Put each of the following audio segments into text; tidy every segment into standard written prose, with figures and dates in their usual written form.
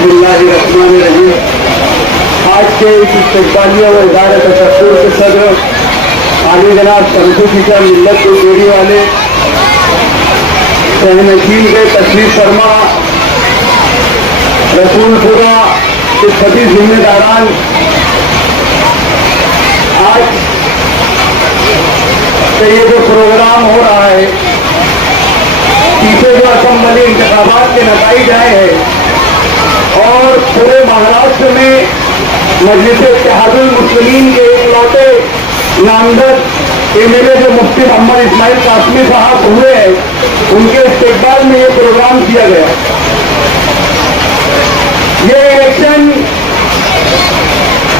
बिस्मिल्लाहिर्रहमानिर्रहीम। आज के इस इस्तकबालिया व इदारे तशक्कुर के सदर आली जनाब शमसु फीसा मिल्लत के डेरी वाले सहनशीन के तशरीफ फरमा रसूलपुरा के सभी जिम्मेदारान, आज से ये जो प्रोग्राम हो रहा है, पीछे जो असम्बली इंतखाबात के नतीजे आए हैं और पूरे महाराष्ट्र में मजलिस इत्तेहादुल मुस्लिमीन के इकलौते नामजद एमएलए जो मुफ्ती मोहम्मद इस्माइल कासमी साहब हुए हैं, उनके इस्तेकबाल में ये प्रोग्राम किया गया। ये इलेक्शन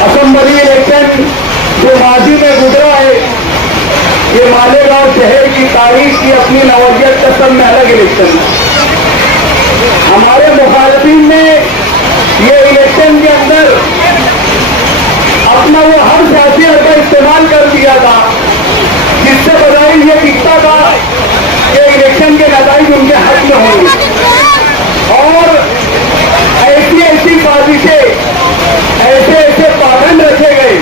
असम्बली इलेक्शन जो माजी में गुजरा है, ये मालेगांव शहर की तारीख की अपनी नौयत का सब में अलग इलेक्शन है। हमारे मुखालफिन ने ये इलेक्शन के अंदर अपना वो हर सियासी का इस्तेमाल कर दिया था, जिससे बजाय ये दिखता था कि इलेक्शन के नतीजे उनके हक में होंगे, और ऐसी ऐसी साजिशें, ऐसे ऐसे पाबंद रखे गए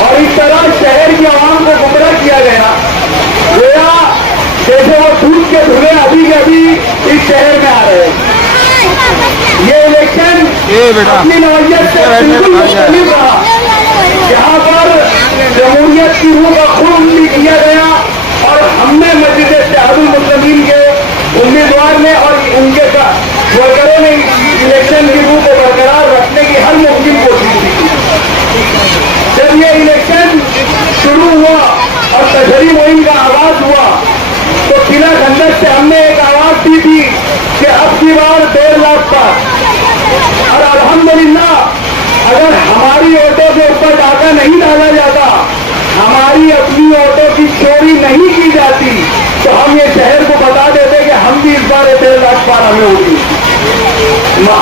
और इस तरह शहर की आवाम को गुमराह किया गया, गोया जैसे वो दूध के धुएं अभी के अभी इस शहर में आ रहे हैं। ये इलेक्शन अपनी नौयत से बिल्कुल मुख्तलिफ रहा, यहाँ पर जमहूरियत की रूह का खून भी किया गया और हमने मस्जिद इत्तेहादुल मुस्लिमीन के उम्मीदवार ने और उनके वर्करों ने इलेक्शन की रूह को बरकरार रखने की हर मुमकिन कोशिश की। जब ये इलेक्शन शुरू हुआ और तशरीह मुहिम का आगाज हुआ, तो किला खंडक से हमने एक आवाज दी थी कि अब की बार 1.5 लाख पार, और अल्हम्दुलिल्लाह अगर हमारी ऑटो के ऊपर डाका नहीं डाला जाता, हमारी अपनी ऑटो की चोरी नहीं की जाती, तो हम ये शहर को बता देते कि हम भी इस बार 1.5 लाख पार हमें होगी।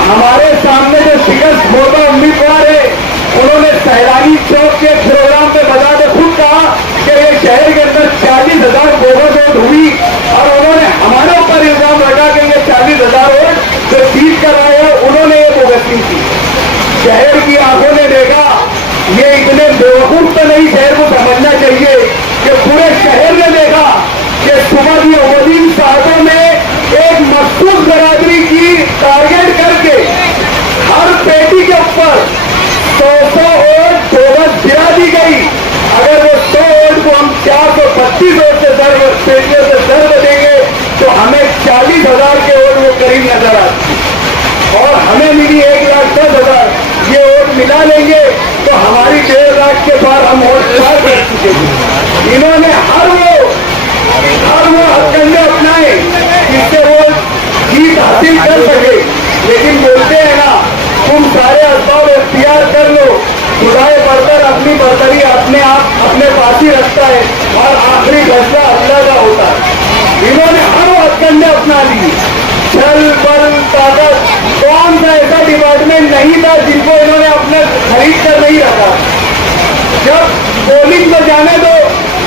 हमारे सामने जो शिकस्त होता उम्मीदवार है, उन्होंने सैलानी चौक के प्रोग्राम पे बता दे खुद कहा कि ये शहर के अंदर 40,000 बोगस वोट हुई, और उन्होंने हमारे ऊपर इल्जाम लगा कि ये 40,000 वोट जो जीत कर आए हैं उन्होंने ये बोगसी की। शहर की आंखों ने देखा, ये इतने बेवकूफ तो नहीं, शहर को समझना चाहिए कि पूरे शहर ने देखा कि सुबह की अवधि सातों में एक मखसूस बरादरी की टारगेट करके हर पेटी के ऊपर 100 वोट बोगस गिरा दी गई। अगर वो 100 वोट को हम 432 वोट से पेटियों से सर्व देंगे तो हमें 40,000 के वोट वो करीब नजर आते, और हमें मिली 1,10,000। ये वोट मिला लेंगे तो हमारी 1.5 लाख के बाद हम वोट पार कर चुके हैं। इन्होंने हर वो हथकंडे अपनाए जिससे वो जीत हासिल कर सके, लेकिन बोलते हैं ना, तुम सारे असबाब इख्तियार कर लो, खुदाए बरतर अपनी बरतरी अपने आप अपने पास ही रखता है और आखिरी फैसला अल्लाह का होता है। इन्होंने हर हथकंडे अपना लिए, छल बल ताकत, कौन सा ऐसा डिपार्टमेंट नहीं था जिनको इन्होंने अपने खरीद कर नहीं रखा। जब पोलिंग में जाने दो,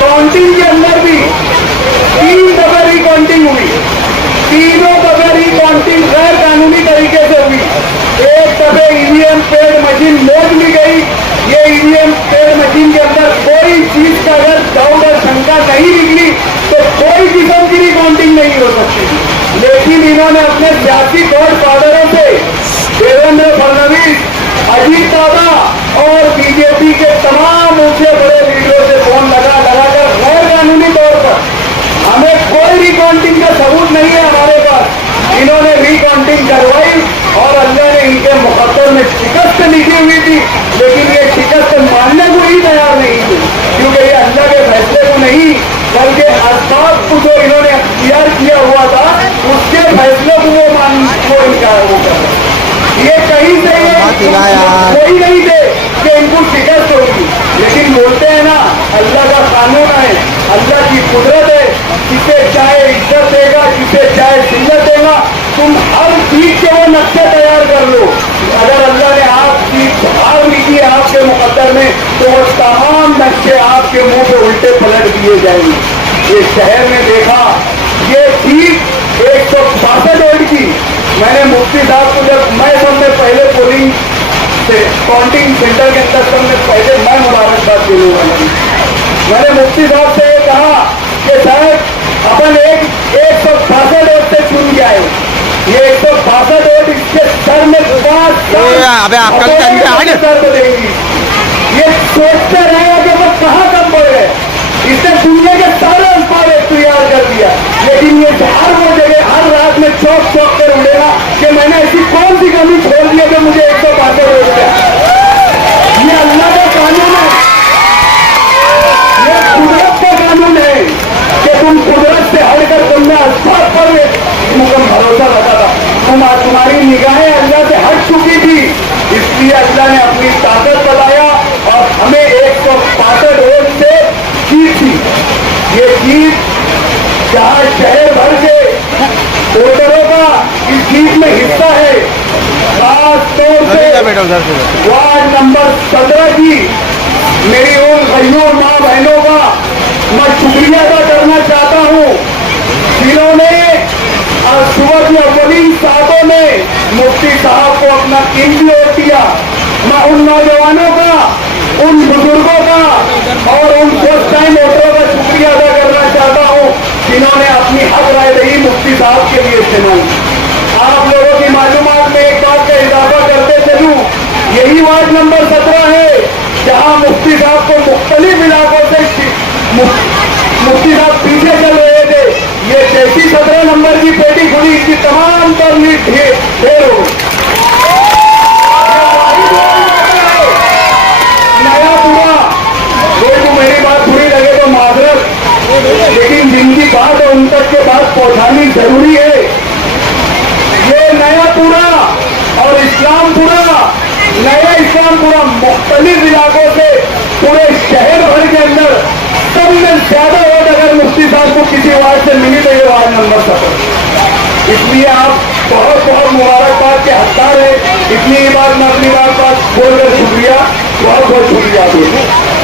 काउंटिंग के अंदर भी 3 दफे रिकाउंटिंग हुई, तीनों दफे रिकाउंटिंग गैर कानूनी तरीके से हुई। एक दफे ईवीएम पेड मशीन मोड़ ली गई। ये ईवीएम पेड मशीन के अंदर कोई चीज का अगर डाउट और शंका नहीं निकली तो कोई किस्म की रिकाउंटिंग नहीं हो सकती। लेकिन इन्होंने अपने सियासी गॉड फादरों से, देवेंद्र फडणवीस, अजीत दादा और बीजेपी के तमाम ऊंचे बड़े लीडरों से फोन लगाकर गैर कानूनी तौर पर, हमें कोई रिकाउंटिंग का सबूत नहीं है हमारे पास, इन्होंने रिकाउंटिंग करवाई और अल्लाह ने इनके मुकद्दर में शिकस्त लिखी हुई थी, लेकिन ये शिकस्त मानने को ही तैयार नहीं थी, क्योंकि ये अल्लाह के फैसले को नहीं बल्कि असबाब को जो इन्होंने अख्तियार किया हुआ था उसके फैसलों को वो इनकार वो कर रहे। ये कहीं से कोई नहीं थे कि इनको शिकस्त होगी, लेकिन बोलते हैं ना, अल्लाह का कानून है, अल्लाह की कुदरत है, जिसे चाहे इज्जत देगा, जिसे चाहे जिल्लत देगा। तुम हर चीज के वो नक्शे तैयार कर लो, अगर अल्लाह ने आपकी हार लिखी है आपके मुकद्दर में तो वो तमाम नक्शे आपके मुंह पे उल्टे पलट दिए जाएंगे। ये शहर में देखा, ये चीज 162 वोट की, मैंने मुफ्ती साहब को जब मैं सबसे पहले काउंटिंग सेंटर के अंदर सबसे पहले मैं मुबारकबाद देने वाला हूँ। मैंने मुफ्ती साहब से ये कहा कि साहब अपन 162 वोट से चुन के आए, ये 162 वोट इसके सर में सर बनेगी। ये सोचते रहेगा कि वो कहाँ कम पड़ गए, इसने दुनिया के सारे अल्फाज तैयार कर दिया, लेकिन ये हर वो जगह हर रात में चौक चौक कर उड़ेगा कि मैंने ऐसी कौन सी कमी छोड़ दी है कि मुझे 162 वोट दिया। ये अल्लाह का कानून है, ये कुदरत का कानून है कि तुम कुदरत से हटकर तुमने अल्फाज पर तुम भरोसा रखा था, तुम्हारी निगाहें अल्लाह से हट चुकी थी, इसलिए अल्लाह ने अपनी ताकत बताया और हमें 165 वोट से जीत थी। ये जीत जहाँ शहर भर के वोटरों का इस जीत में हिस्सा है, खास तौर से वार्ड नंबर 17 की मेरी उन भाइयों माँ बहनों का मैं शुक्रिया अदा करना चाहता हूँ जिन्होंने सुबह की अव्वलीन सातों में मुफ्ती साहब को अपना कीमती वोट दिया। मैं उन नौजवानों का, उन बुजुर्गों का और उन फर्स्ट टाइम वोटरों का शुक्रिया अदा करना चाहता हूँ जिन्होंने अपनी हक राय रही मुफ्ती साहब के लिए इस्तेमाल। आप लोगों की मालूमात में एक बात का इजाफा करते चलूं, यही वार्ड नंबर 17 है जहां मुफ्ती साहब को मुख्तलिफ इलाकों से मुफ्ती साहब पीछे चल रहे थे। ये जैसी 17 नंबर की पेटी खुली, इसकी तमाम तर ढेर हो नया पूरा। कोई को मेरी बात बुरी लगे तो माजरत, लेकिन जिनकी बात है उन तक के बात पहुंचानी जरूरी है। ये नया पूरा और इस्लामपुरा, नया इस्लामपुरा मुख्तलिफ इलाकों से पूरे शहर भर के अंदर सब में ज्यादा वोट अगर मुफ्ती साहब को किसी वार्ड से मिली तो ये वार्ड नंबर 17। इसलिए आप बहुत बहुत मुबारकबाद के हकदार है। इतनी बात मैं अपनी बात बोलकर शुक्रिया, बहुत बहुत शुक्रिया।